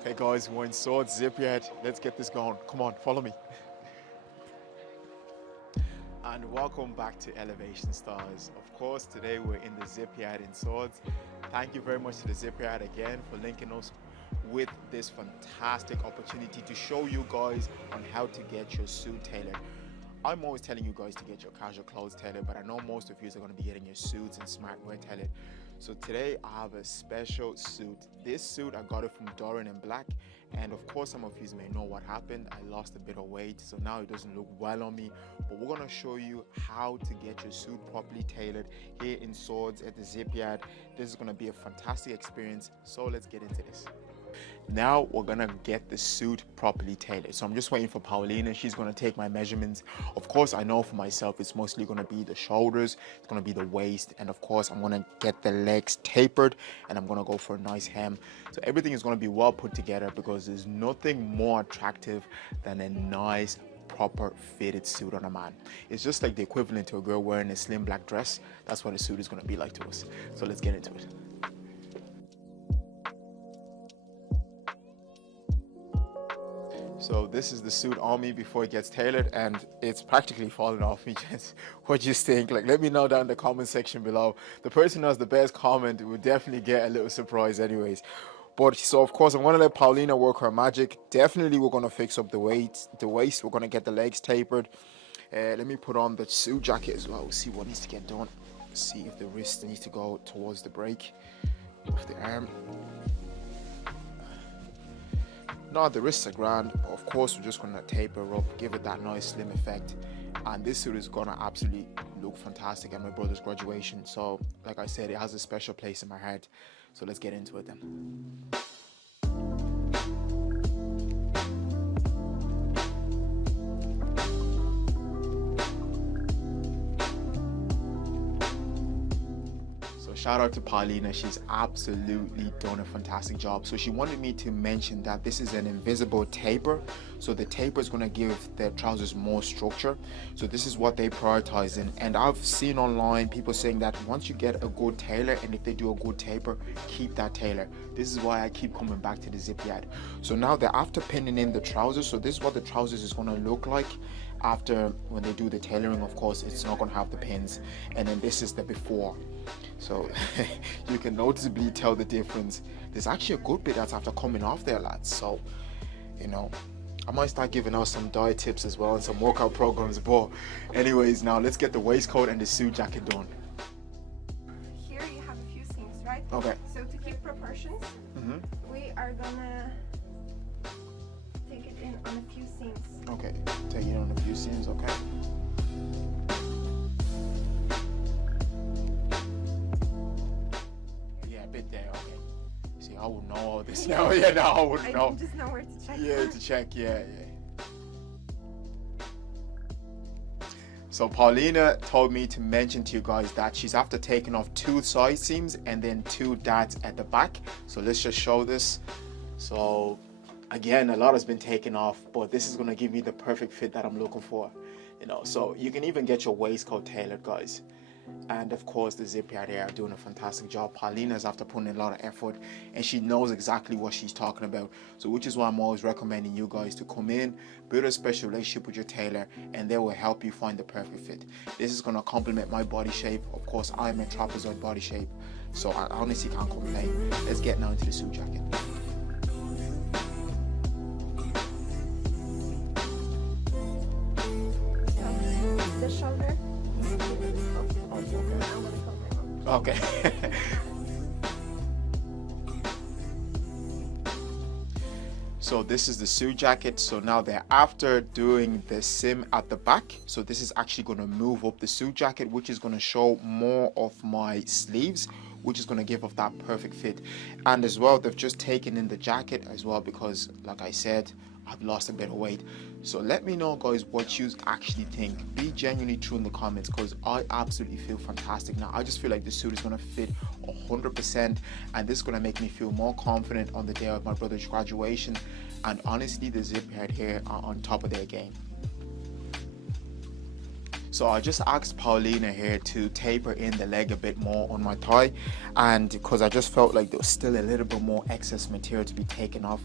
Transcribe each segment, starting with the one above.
Okay guys, we're in Swords Zipyard. Let's get this going. Come on, follow me. And welcome back to Elevation Styles. Of course, today we're in the Zipyard in Swords. Thank you very much to the Zipyard again for linking us with this fantastic opportunity to show you guys on how to get your suit tailored. I'm always telling you guys to get your casual clothes tailored, but I know most of you are going to be getting your suits and smart wear tailored. So today I have a special suit. This suit I got it from Tailoring in black, and of course some of you may know what happened. I lost a bit of weight, so now it doesn't look well on me, but we're going to show you how to get your suit properly tailored here in Swords at the Zipyard. This is going to be a fantastic experience, so let's get into this. Now we're gonna get the suit properly tailored. So I'm just waiting for Paulina. She's gonna take my measurements. Of course, I know for myself it's mostly gonna be the shoulders, it's gonna be the waist, and of course I'm gonna get the legs tapered, and I'm gonna go for a nice hem. So everything is gonna be well put together, because there's nothing more attractive than a nice proper fitted suit on a man. It's just like the equivalent to a girl wearing a slim black dress. That's what a suit is gonna be like to us. So let's get into it. So this is the suit on me before it gets tailored, and it's practically falling off me. Just what you think? Like, let me know down in the comment section below. The person who has the best comment will definitely get a little surprise anyways. But so of course I'm gonna let Paulina work her magic. Definitely we're gonna fix up the waist. We're gonna get the legs tapered. Let me put on the suit jacket as well. We'll see what needs to get done. See if the wrist needs to go towards the break of the arm. No, the wrists are grand, but of course we're just gonna taper up, give it that nice slim effect, and this suit is gonna absolutely look fantastic at my brother's graduation. So like I said, it has a special place in my heart, so let's get into it then. Shout out to Paulina, she's absolutely done a fantastic job. So she wanted me to mention that this is an invisible taper. So the taper is going to give the trousers more structure. So this is what they prioritize in. And I've seen online people saying that once you get a good tailor, and if they do a good taper, keep that tailor. This is why I keep coming back to the Zipyard. So now they're after pinning in the trousers. So this is what the trousers is going to look like after when they do the tailoring. Of course, it's not going to have the pins. And then this is the before. So you can noticeably tell the difference. There's actually a good bit that's after coming off there, lads. So, you know, I might start giving out some diet tips as well and some workout programs. But anyways, now let's get the waistcoat and the suit jacket done. Here you have a few seams, right? Okay. So to keep proportions, we are gonna take it in on a few seams. Okay, take it on a few seams, okay. I would know all this now. Yeah, no, I wouldn't know. I just know where to check. Yeah, to check. Yeah. So Paulina told me to mention to you guys that she's after taking off 2 side seams and then 2 darts at the back. So let's just show this. So again, a lot has been taken off, but this is going to give me the perfect fit that I'm looking for. You know, so you can even get your waistcoat tailored, guys. And of course the Zipyard here are doing a fantastic job. Paulina's after putting in a lot of effort, and she knows exactly what she's talking about. So which is why I'm always recommending you guys to come in, build a special relationship with your tailor, and they will help you find the perfect fit. This is going to complement my body shape. Of course, I'm a trapezoid body shape, so I honestly can't complain. Let's get now into the suit jacket. The shoulder. Okay. So this is the suit jacket. So now they're after doing the seam at the back. So this is actually going to move up the suit jacket, which is going to show more of my sleeves, which is going to give off that perfect fit. And as well, they've just taken in the jacket as well, because like I said, I've lost a bit of weight. So let me know, guys, what you actually think. Be genuinely true in the comments, because I absolutely feel fantastic now. I just feel like the suit is going to fit 100%, and this is going to make me feel more confident on the day of my brother's graduation. And honestly, the Zipyard here are on top of their game. So I just asked Paulina here to taper in the leg a bit more on my thigh, and because I just felt like there was still a little bit more excess material to be taken off.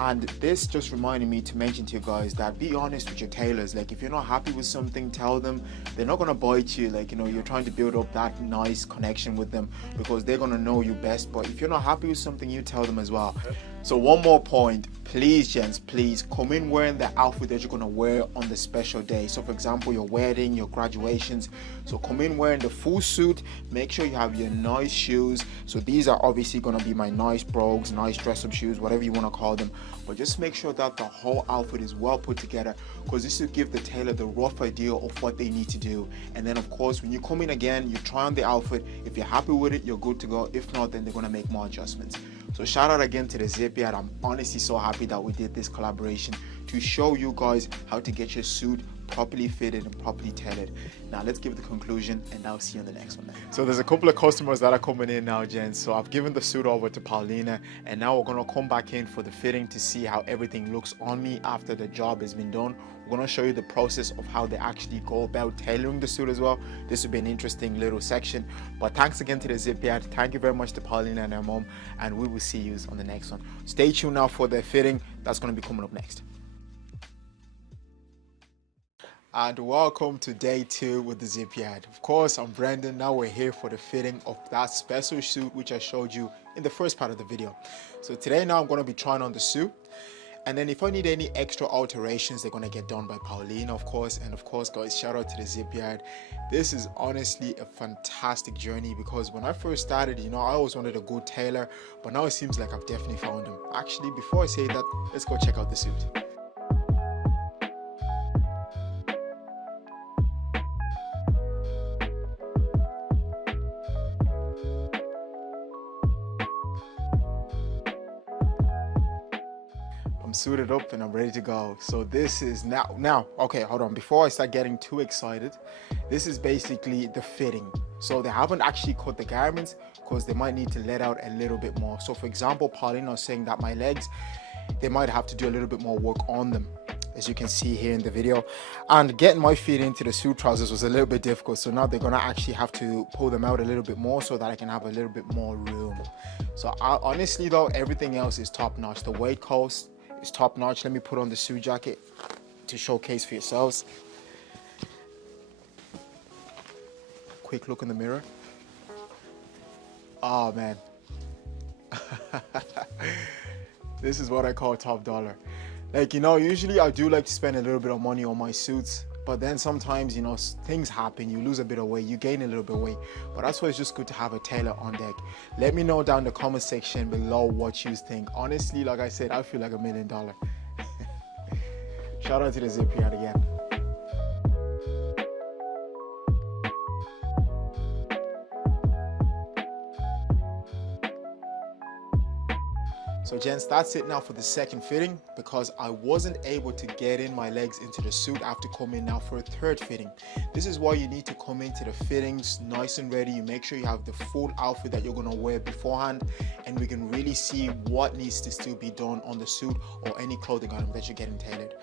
And this just reminded me to mention to you guys that be honest with your tailors. Like, if you're not happy with something, tell them. They're not gonna bite you. Like, you know, you're trying to build up that nice connection with them because they're gonna know you best. But if you're not happy with something, you tell them as well. So one more point, please gents, please come in wearing the outfit that you're gonna wear on the special day. So for example, your wedding, your graduations. So come in wearing the full suit. Make sure you have your nice shoes. So these are obviously gonna be my nice brogues, nice dress-up shoes, whatever you wanna call them. But just make sure that the whole outfit is well put together, because this will give the tailor the rough idea of what they need to do. And then of course, when you come in again, you try on the outfit. If you're happy with it, you're good to go. If not, then they're gonna make more adjustments. So shout out again to the Zipyard. I'm honestly so happy that we did this collaboration to show you guys how to get your suit properly fitted and properly tailored. Now let's give the conclusion, and I'll see you on the next one. So there's a couple of customers that are coming in now, gents. So I've given the suit over to Paulina, and now we're gonna come back in for the fitting to see how everything looks on me after the job has been done. We're gonna show you the process of how they actually go about tailoring the suit as well. This will be an interesting little section. But thanks again to the Zipyard. Thank you very much to Paulina and her mom, and we will see you on the next one. Stay tuned now for the fitting that's gonna be coming up next. And welcome to day 2 with the Zipyard. Of course, I'm Brendan. Now we're here for the fitting of that special suit which I showed you in the first part of the video. So today now I'm going to be trying on the suit, and then if I need any extra alterations, they're going to get done by Paulina, of course. And of course, guys, shout out to the Zipyard. This is honestly a fantastic journey, because when I first started, you know, I always wanted a good tailor, but now it seems like I've definitely found him. Actually, before I say that, let's go check out the suit. I'm suited up and I'm ready to go. So this is now okay, hold on, before I start getting too excited, this is basically the fitting. So they haven't actually cut the garments because they might need to let out a little bit more. So for example, Paulina was saying that my legs, they might have to do a little bit more work on them, as you can see here in the video. And getting my feet into the suit trousers was a little bit difficult, so now they're gonna actually have to pull them out a little bit more so that I can have a little bit more room. So honestly though, everything else is top notch. The waistcoat is top notch. Let me put on the suit jacket to showcase for yourselves. Quick look in the mirror. Oh man. This is what I call top dollar. Like, you know, usually I do like to spend a little bit of money on my suits, but then sometimes, you know, things happen. You lose a bit of weight, you gain a little bit of weight, but that's why it's just good to have a tailor on deck. Let me know down in the comment section below what you think. Honestly, like I said, I feel like $1 million. Shout out to the Zipyard again. So gents, that's it now for the second fitting, because I wasn't able to get in my legs into the suit. I have to come in now for a third fitting. This is why you need to come into the fittings nice and ready. You make sure you have the full outfit that you're going to wear beforehand, and we can really see what needs to still be done on the suit or any clothing item that you're getting tailored.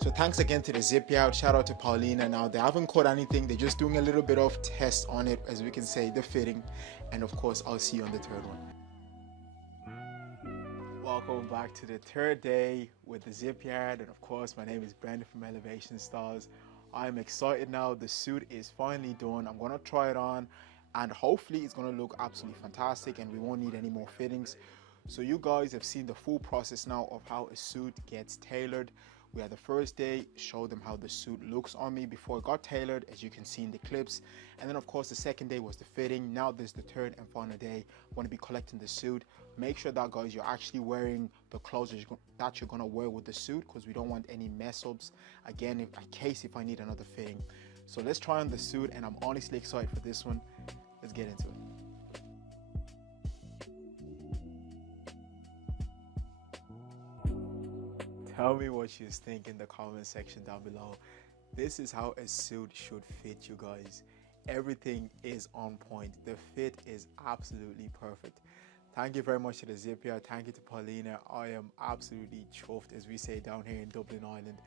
So thanks again to the Zipyard. Shout out to Paulina. Now they haven't cut anything, they're just doing a little bit of test on it, as we can say, the fitting. And of course, I'll see you on the third one. Welcome back to the third day with the Zipyard, and of course my name is Brendan from Elevationstyles. I'm excited now. The suit is finally done. I'm gonna try it on, and hopefully it's gonna look absolutely fantastic and we won't need any more fittings. So you guys have seen the full process now of how a suit gets tailored. We had the first day, showed them how the suit looks on me before it got tailored, as you can see in the clips. And then of course the second day was the fitting. Now there's the third and final day. I'm going to be collecting the suit. Make sure that, guys, you're actually wearing the clothes that you're going to wear with the suit, because we don't want any mess ups, again, in case if I need another fitting. So let's try on the suit, and I'm honestly excited for this one. Let's get into it. Tell me what you think in the comment section down below. This is how a suit should fit, you guys. Everything is on point. The fit is absolutely perfect. Thank you very much to the Zipyard. Thank you to Paulina. I am absolutely chuffed, as we say down here in Dublin, Ireland.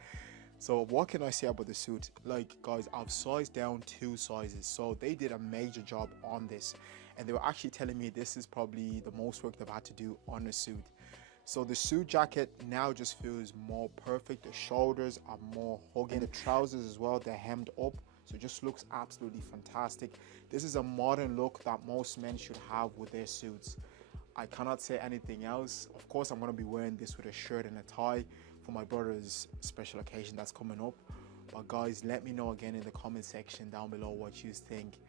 So what can I say about the suit? Like, guys, I've sized down 2 sizes, so they did a major job on this, and they were actually telling me this is probably the most work they've had to do on a suit. So the suit jacket now just feels more perfect. The shoulders are more hugging. The trousers as well, they're hemmed up, so it just looks absolutely fantastic. This is a modern look that most men should have with their suits. I cannot say anything else. Of course, I'm going to be wearing this with a shirt and a tie for my brother's special occasion that's coming up. But guys, let me know again in the comment section down below what you think.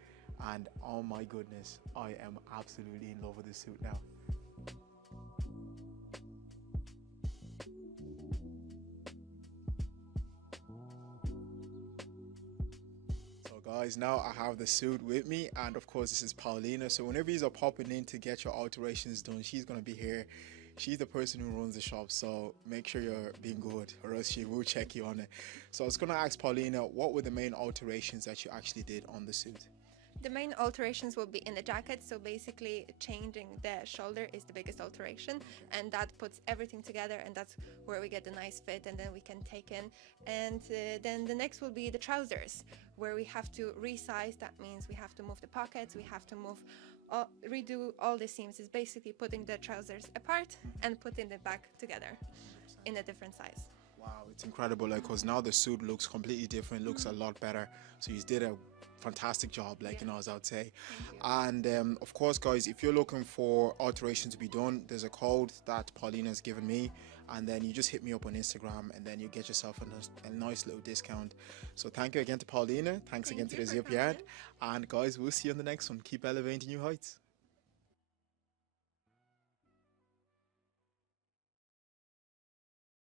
And oh my goodness, I am absolutely in love with this suit now. Guys, now I have the suit with me, and of course this is Paulina. So whenever you're popping in to get your alterations done, she's gonna be here. She's the person who runs the shop, so make sure you're being good or else she will check you on it. So I was gonna ask Paulina, what were the main alterations that you actually did on the suit? The main alterations will be in the jacket, so basically changing the shoulder is the biggest alteration, and that puts everything together, and that's where we get the nice fit, and then we can take in. And then the next will be the trousers, where we have to resize. That means we have to move the pockets, we have to redo all the seams. It's basically putting the trousers apart and putting them back together in a different size. Wow, it's incredible, like, because now the suit looks completely different, looks a lot better. So you did a fantastic job, like, you know, as I would say. And of course, guys, if you're looking for alterations to be done, there's a code that Paulina has given me, and then you just hit me up on Instagram, and then you get yourself a nice little discount. So thank you again to Paulina. Thanks again to the Zip Yard. And guys, we'll see you on the next one. Keep elevating new heights.